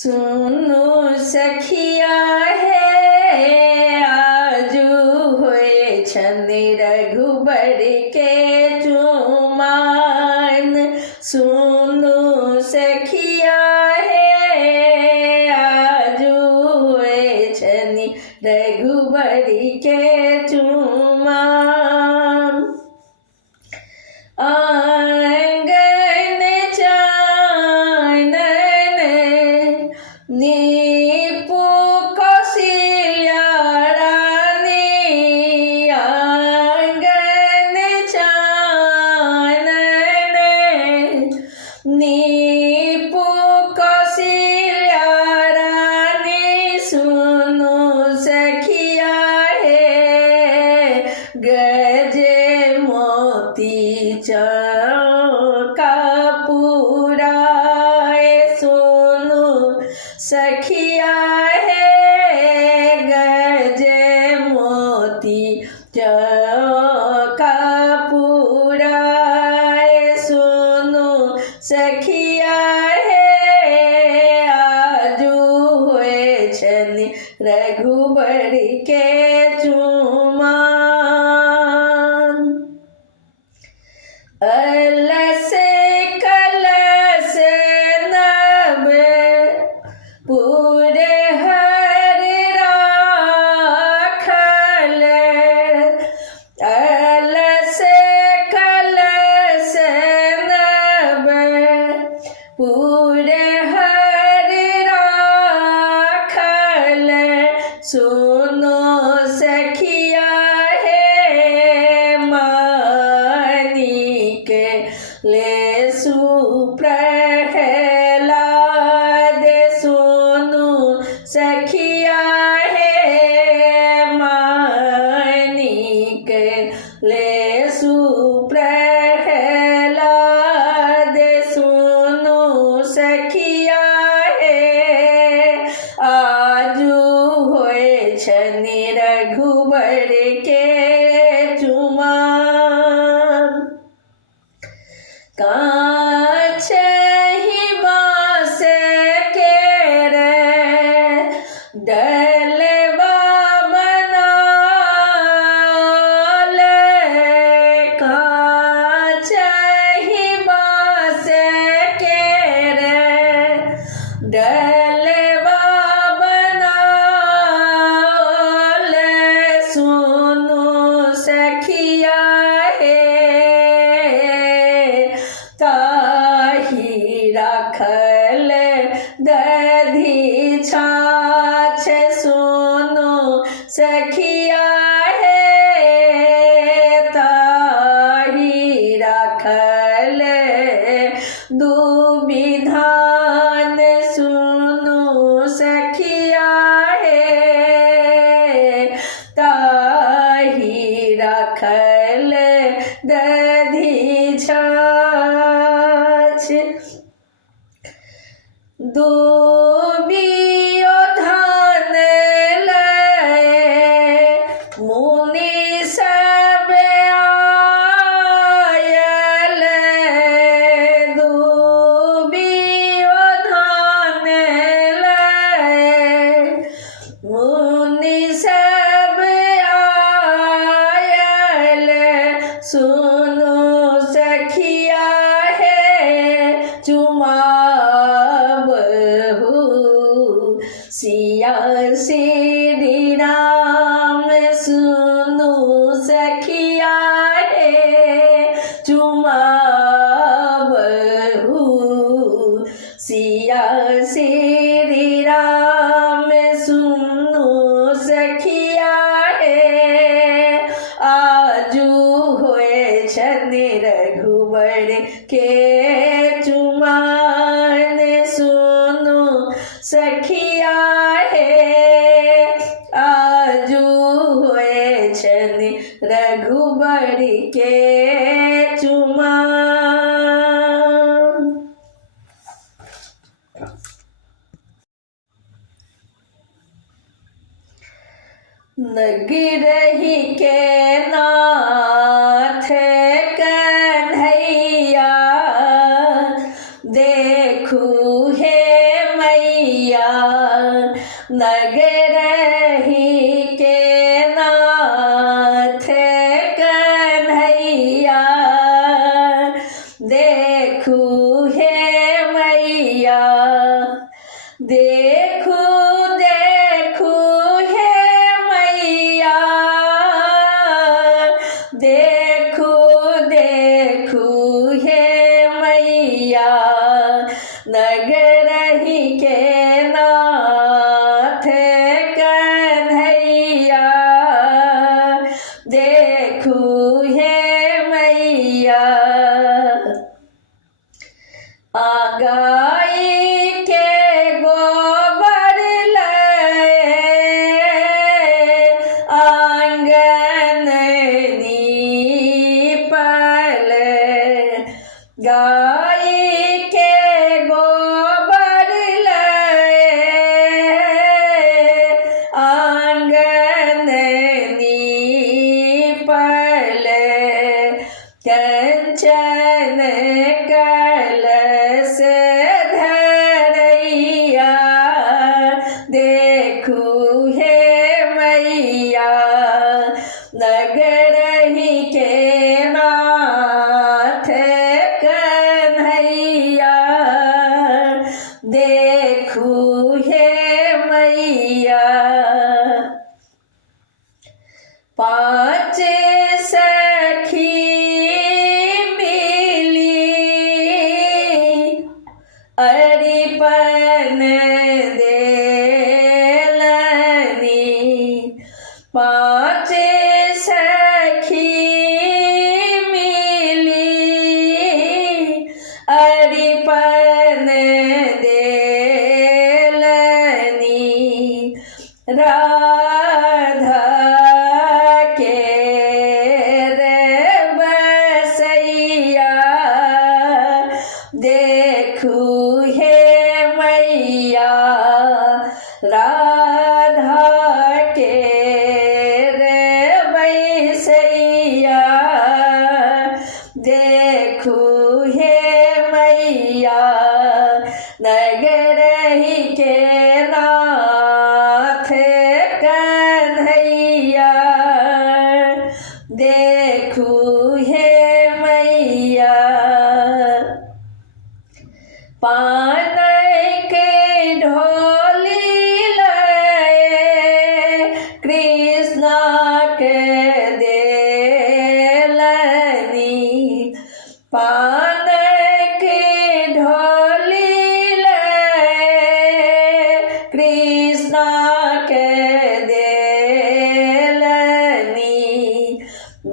सुनो सखिया हे आजू होए छनि रघुबर के चुमान। सुनो सखिया हे आजू होए छनि रघुबर के चुमान। आंगन चानन नीपु कौशल्या रानी। आंगन चानन नीपु कौशल्या रानी। सुनो सखिया हे गजे मोती चौका पुराए। सुनो सखिया हे गजे मोती चौका पुराए। सुनो सखिया हे आजू होए छनि रघुबर के चुमान। अलस कलश नभ पूरे हर राखल। अलस कलश नभ पूरे हर राखल। सुनो सखिया हे मानिक लेसु प्रहलाद। सुनो सखिया हे मानिक लेसु प्रहलाद। सुनो सखिया हे आजू होए छनि रघुबर के चुमान। काछहि बाँस केर डलवा बनाल। काछहि बाँस केर डलवा बनाल। सुनो सखिया हे ताहि राखल दधि छाछ। सुनो सखिया हे ताहि राखल दुबिधान। सुनो सखिया हे ताहि राखल दधि छाछ। दुबियो धान लय मुनि सब आयल। दुबियो धान लय मुनि सब आयल। सुनो सखिया हे चुमाबहु सिया श्री राम। सुनो सखिया हे चुमाबहु सिया श्री राम। सुनो सखिया हे आजू होए छनि रघुबर के चुमान। सुनो सखिया हे आजू होए छनि रघुबर के चुमान। नगरहि के नाथ कन्हैया देखू हे मैया नगरही के नाथ कन्हैया देखू हे मैया देखू देखू हे मैया देखू देखू हे मैया नगरही के नाथ कन्हैया देखू हे मैया गाई के गोबर लए आंगन नीपल गाई के गोबर लए आंगन नीपल कंचन कलश धरैया देखू हे मैया नगरही के नाथ कन्हैया देखू हे मैया पाँच सखी अरिपन देलनी पाँच सखी मिली अरिपन देलनी राधा के रे बसैया देखू हे मैया राधा के रे बैसैया देखू हे मैया नगरही के नाथ कन्हैया देखू हे मैया पान के ढोली लए कृष्णा के देलनी पान के ढोली लए कृष्णा के देलनी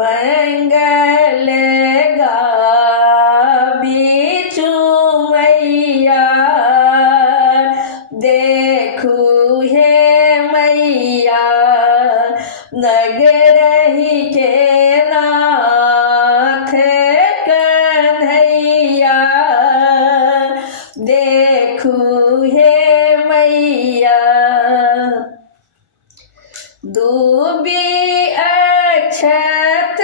मंगल देखू हे मैया नगरही के नाथ कन्हैया देखू हे मैया दूबी अक्षत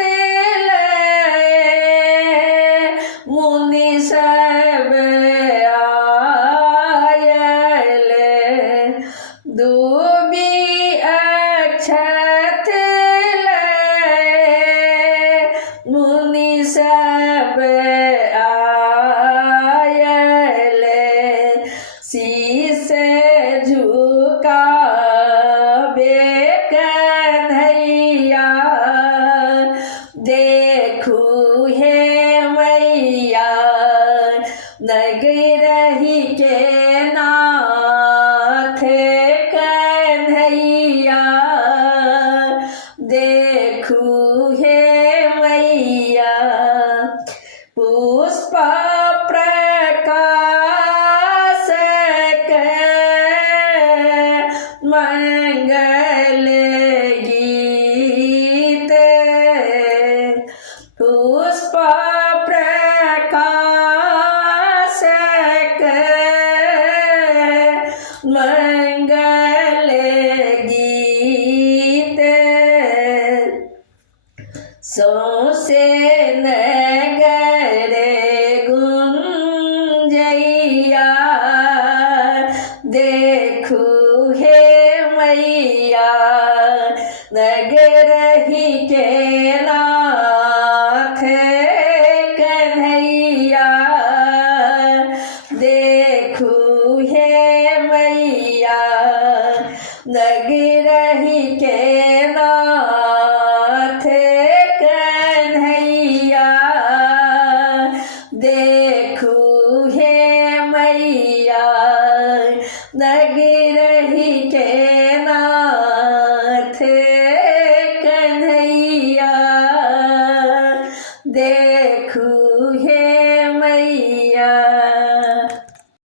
लए मुनि सब दूबी अक्षत लए मुनि सब आयल शीस झुकावे कन्हैया देखू हे मैया नगरही के नाथ कन्हैया देखू हे मैया पुष्प प्रकाशक मंगल गीत पुष्प प्रकाशक मंगल गीत सौसे नगर गुंजैया दे